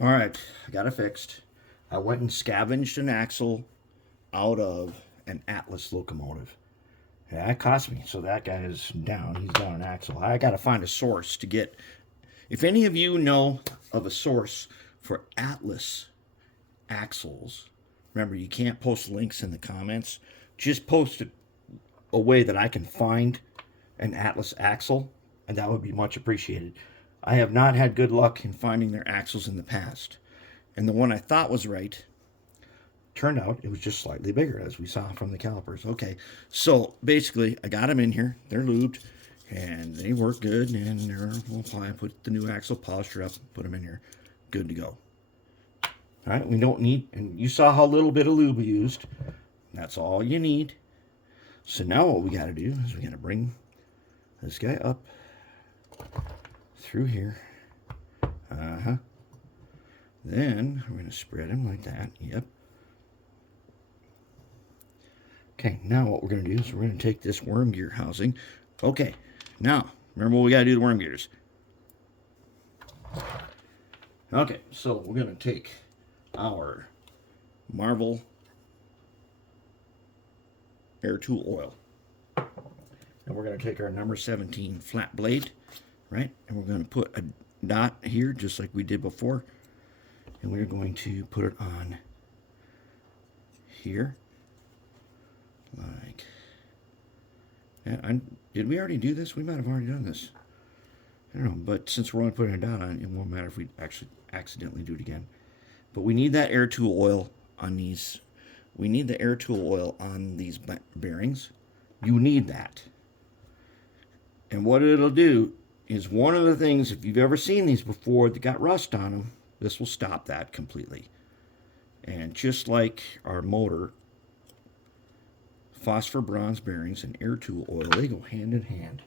All right, I got it fixed. I went and scavenged an axle out of an Atlas locomotive. Yeah, that cost me. So that guy is down. He's down an axle. I got to find a source to get. If any of you know of a source for Atlas axles, remember you can't post links in the comments. Just post it a way that I can find an Atlas axle, and that would be much appreciated. I have not had good luck in finding their axles in the past. And the one I thought was right turned out it was just slightly bigger, as we saw from the calipers. Okay, so basically, I got them in here. They're lubed, and they work good. And we'll apply. Put the new axle polisher up, put them in here, good to go. All right, we don't need, and you saw how little bit of lube we used. That's all you need. So now what we got to do is we got to bring this guy up through here. Then we're going to spread him like that. Yep. Okay, now what we're going to do is we're going to take this worm gear housing. Okay, now, remember what we got to do to worm gears. Okay, so we're going to take our Marvel air tool oil. And we're going to take our number 17 flat blade, right? And we're going to put a dot here, just like we did before. And we're going to put it on here. Like that. Did we already do this? We might have already done this. I don't know, but since we're only putting a dot on it, it won't matter if we actually accidentally do it again. But we need that air tool oil on these. We need the air tool oil on these bearings. You need that. And what it'll do is one of the things, if you've ever seen these before that got rust on them, this will stop that completely. And just like our motor, phosphor bronze bearings and air tool oil, they go hand in hand.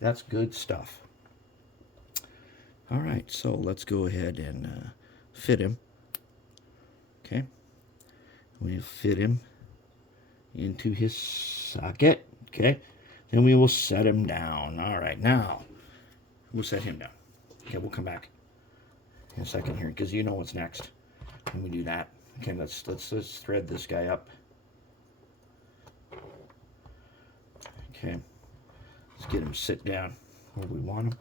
That's good stuff. All right, so let's go ahead and fit him. Okay, we'll fit him into his socket. Okay, then we will set him down. All right, now we'll set him down. Okay, we'll come back in a second here because you know what's next when we do that. Okay, let's thread this guy up. Okay, let's get him sit down where we want him.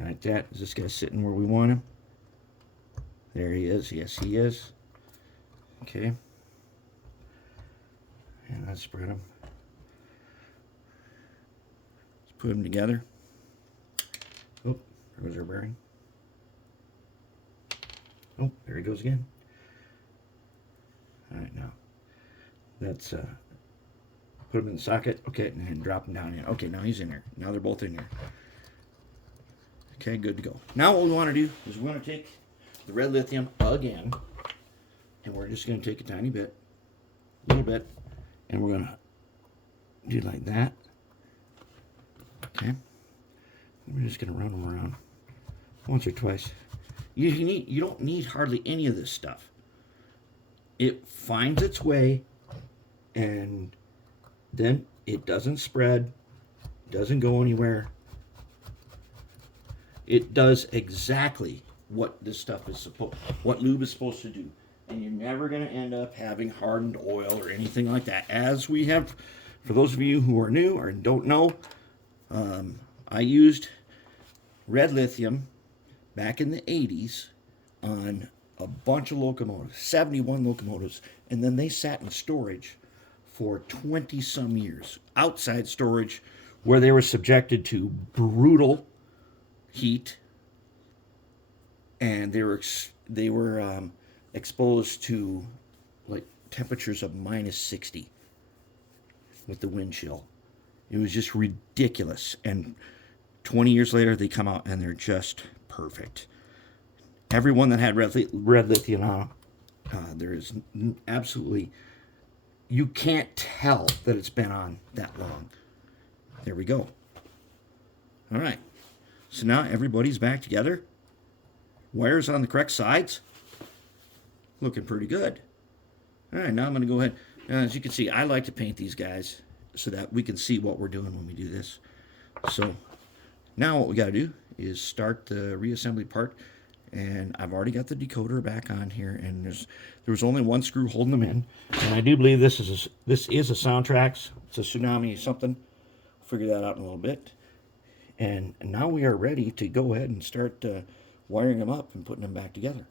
Like that. Is this guy sitting where we want him? There he is. Yes, he is. Okay. And let's spread them. Let's put them together. Oh, there goes our bearing. Oh, there he goes again. All right, now let's put him in the socket. Okay, and then drop him down in. Okay, now he's in there. Now they're both in there. Okay, good to go. Now what we want to do is we want to take the red lithium again, and we're just going to take a tiny bit, a little bit, and we're going to do like that. Okay, we're just going to run them around once or twice. You don't need hardly any of this stuff. It finds its way, and then it doesn't spread, doesn't go anywhere. It does exactly what this stuff is what lube is supposed to do. And you're never going to end up having hardened oil or anything like that. As we have, for those of you who are new or don't know, I used red lithium back in the 80s on a bunch of locomotives, 71 locomotives, and then they sat in storage for 20 some years, outside storage, where they were subjected to brutal heat, and they were exposed to like temperatures of -60 with the wind chill. It was just ridiculous. And 20 years later, they come out and they're just perfect. Everyone that had red lithium on them, there is absolutely, you can't tell that it's been on that long. There we go. All right. So now everybody's back together. Wires on the correct sides. Looking pretty good. All right, now I'm going to go ahead. As you can see, I like to paint these guys so that we can see what we're doing when we do this. So now what we got to do is start the reassembly part. And I've already got the decoder back on here, and there was only one screw holding them in. And I do believe this is a Soundtrax. It's a Tsunami something. Figure that out in a little bit. And now we are ready to go ahead and start wiring them up and putting them back together.